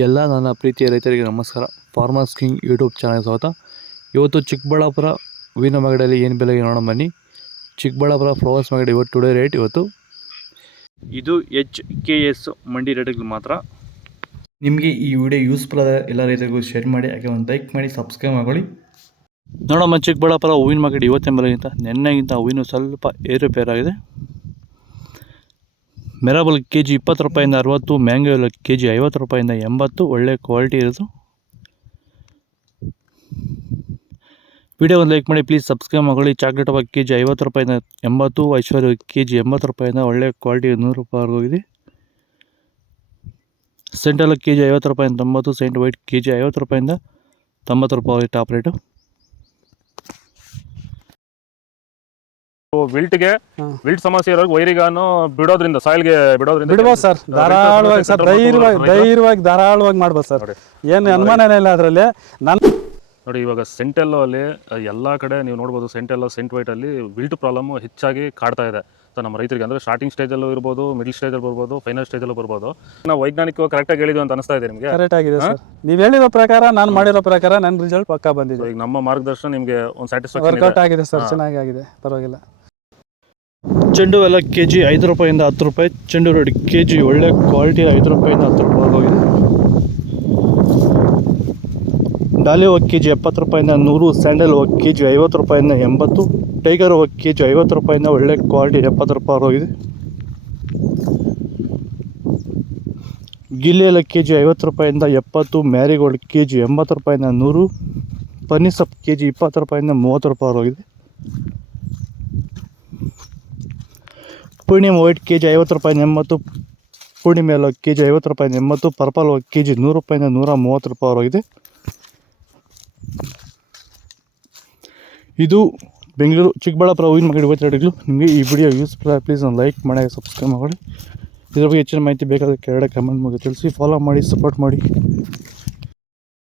ಎಲ್ಲ ನನ್ನ ಪ್ರೀತಿಯ ರೈತರಿಗೆ ನಮಸ್ಕಾರ. ಫಾರ್ಮರ್ಸ್ ಕಿಂಗ್ ಯೂಟ್ಯೂಬ್ ಚಾನಲ್ ಸ್ವಾಗತ. ಇವತ್ತು ಚಿಕ್ಕಬಳ್ಳಾಪುರ ಹೂವಿನ ಮಾರ್ಕೆಟಲ್ಲಿ ಏನು ಬೆಲೆಗೆ ನೋಡೋಣ ಬನ್ನಿ. ಚಿಕ್ಕಬಳ್ಳಾಪುರ ಫ್ಲವರ್ಸ್ ಮಾರ್ಕೆಟ್ ಇವತ್ತು ಟುಡೇ ರೇಟ್ ಇವತ್ತು ಇದು HKS ಮಂಡಿ ರೇಟ್ಗಳು ಮಾತ್ರ. ನಿಮಗೆ ಈ ವಿಡಿಯೋ ಯೂಸ್ಫುಲ್ ಆದ ಎಲ್ಲ ರೈತರಿಗೂ ಶೇರ್ ಮಾಡಿ, ಹಾಗೆ ಒಂದು ಲೈಕ್ ಮಾಡಿ, ಸಬ್ಸ್ಕ್ರೈಬ್ ಮಾಡ್ಕೊಳ್ಳಿ. ನೋಡಮ್ಮ, ಚಿಕ್ಕಬಳ್ಳಾಪುರ ಹೂವಿನ ಮಾರ್ಕೆಟ್ ಇವತ್ತಿನ ಬೆಲೆಗಿಂತ ನಿನ್ನೆಗಿಂತ ಹೂವಿನ ಸ್ವಲ್ಪ ಏರುಪೇರಾಗಿದೆ. ಮೆರಾಬಲ್ KG 20 ರೂಪಾಯಿಂದ 60, ಮ್ಯಾಂಗೋ ಎಲ್ಲ KG 50 ರೂಪಾಯಿಂದ 80. ಒಳ್ಳೆ ಕ್ವಾಲಿಟಿ ಇರೋದು. ವಿಡಿಯೋ ಒಂದು ಲೈಕ್ ಮಾಡಿ, ಪ್ಲೀಸ್ ಸಬ್ಸ್ಕ್ರೈಬ್ ಮಾಡ್ಕೊಳ್ಳಿ. ಚಾಕ್ಲೇಟ್ ಹಬ್ಬ KG 50 ರೂಪಾಯಿಂದ 80, ಐಶ್ವರ್ಯ KG 80 ರೂಪಾಯಿಂದ ಒಳ್ಳೆ ಕ್ವಾಲಿಟಿ 100 ರೂಪಾಯಿ ಹೋಗಿದೆ. ಸೆಂಟೆಲ್ಲ KG 50 ರೂಪಾಯಿಂದ 90, ಸೆಂಟ್ ವೈಟ್ KG 50 ರೂಪಾಯಿಂದ 90 ರೂಪಾಯಿ ಟಾಪ್ ರೇಟು. ವಿಲ್ಟ್ ಸಮಸ್ಯೆ ಇರೋರಿಗೆ ವೈರಿಗಾನು ಬಿಡೋದ್ರಿಂದ ಸಾಯಿಲ್ಗೆ ಬಿಡ್ಬೋದು ಸರ್. ಧಾರಾಳವಾಗಿ ಸರ್, ಧೈರ್ಯವಾಗಿ ಧಾರಾಳವಾಗಿ ಮಾಡ್ಬೋದು ಸರ್. ಏನು ಅನುಮಾನನೇ ಇಲ್ಲ ಅದರಲ್ಲಿ. ನೋಡಿ, ಇವಾಗ ಸೆಂಟೆಲ್ಲೋ ಅಲ್ಲಿ ಎಲ್ಲ ಕಡೆ ನೀವು ನೋಡ್ಬೋದು, ಸೆಂಟೆಲ್ಲೋ ಸೆಂಟ್ ವೈಟ್ ಅಲ್ಲಿ ವಿಲ್ಟ್ ಪ್ರಾಬ್ಲಮ್ ಹೆಚ್ಚಾಗಿ ಕಾಡ್ತಾ ಇದೆ. ಸೊ ನಮ್ಮ ರೈತರಿಗೆ ಅಂದ್ರೆ ಸ್ಟಾರ್ಟಿಂಗ್ ಸ್ಟೇಜಲ್ಲೂ ಇರ್ಬೋದು, ಮಿಡಲ್ ಸ್ಟೇಜಲ್ಲಿ ಬರ್ಬೋದು, ಫೈನಲ್ ಸ್ಟೇಜಲ್ಲೂ ಬರ್ಬೋದು. ನಾವು ವೈಜ್ಞಾನಿಕವಾಗಿ ಕರೆಕ್ಟಾಗಿ ಹೇಳಿದ್ವಿ ಅಂತ ಅನಿಸ್ತಾ ಇದೆ ನಿಮಗೆ? ಕರೆಕ್ಟ್ ಆಗಿದೆ ಸರ್. ನೀವು ಹೇಳಿರೋ ಪ್ರಕಾರ, ನಾನು ಮಾಡಿರೋ ಪ್ರಕಾರ ನನ್ನ ರಿಸಲ್ಟ್ ಪಕ್ಕಾ ಬಂದಿದೆ. ಈಗ ನಮ್ಮ ಮಾರ್ಗದರ್ಶನ ನಿಮಗೆ ಒಂದು ಸ್ಯಾಟಿಸ್ಫ್ಯಾಕ್ಷನ್ ವರ್ಕೌಟ್ ಆಗಿದೆ ಸರ್, ಚೆನ್ನಾಗಿ ಆಗಿದೆ, ಪರವಾಗಿಲ್ಲ. ಚೆಂಡು ಎಲ್ಲ KG 5 ರೂಪಾಯಿಂದ 10 ರೂಪಾಯಿ. ಚೆಂಡು ರೆಡ್ KG ಒಳ್ಳೆ ಕ್ವಾಲಿಟಿ 5 ರೂಪಾಯಿಂದ 10 ರೂಪಾಯಿ ಹೋಗಿದೆ. ಡಾಲಿ ಹೋಗಿ KG 70 ರೂಪಾಯಿಂದ 100, ಸ್ಯಾಂಡಲ್ ಹೋಗಿ KG 50 ರೂಪಾಯಿಂದ 80, ಟೈಗರ್ ಹೋಗಿ KG 50 ರೂಪಾಯಿಂದ ಒಳ್ಳೆ ಕ್ವಾಲಿಟಿ 70 ರೂಪಾಯಿ ಹೋಗಿದೆ. ಗಿಲ್ಲಿ ಎಲ್ಲ KG 50 ರೂಪಾಯಿಂದ 70, ಮ್ಯಾರಿಗೋಲ್ಡ್ KG 80 ರೂಪಾಯಿಂದ 100, ಪನ್ನೀಸಪ್ KG 20 ರೂಪಾಯಿಂದ 30 ರೂಪಾಯಿ ಹೋಗಿದೆ. ಪೂರ್ಣಿಮಾ ವೈಟ್ KG 50 ರೂಪಾಯಿಂದ 80, ಪೂರ್ಣಿಮೆ ಎಲ್ಲ KG 50 ರೂಪಾಯಿಂದ 80, ಪರ್ಪಲ್ ಹೋಗಿ KG 100 ರೂಪಾಯಿಂದ 130 ರೂಪಾಯಿ ಹೋಗಿದೆ. ಇದು ಬೆಂಗಳೂರು ಚಿಕ್ಕಬಳ್ಳಾಪುರ ಹೂವಿನ ಮಾರ್ಕೆಟ್ ಇವತ್ತು ರೇಟ್ಗಳು. ನಿಮಗೆ ಈ ವಿಡಿಯೋ ಯೂಸ್ಫುಲ್ ಆಗಿ ಪ್ಲೀಸ್ ಒಂದು ಲೈಕ್ ಮಾಡಿ, ಸಬ್ಸ್ಕ್ರೈಬ್ ಮಾಡಿ. ಇದ್ರ ಬಗ್ಗೆ ಹೆಚ್ಚಿನ ಮಾಹಿತಿ ಬೇಕಾದರೆ ಕೆಳಗಡೆ ಕಮೆಂಟ್ ಮಾಡಿ ತಿಳಿಸಿ. ಫಾಲೋ ಮಾಡಿ, ಸಪೋರ್ಟ್ ಮಾಡಿ.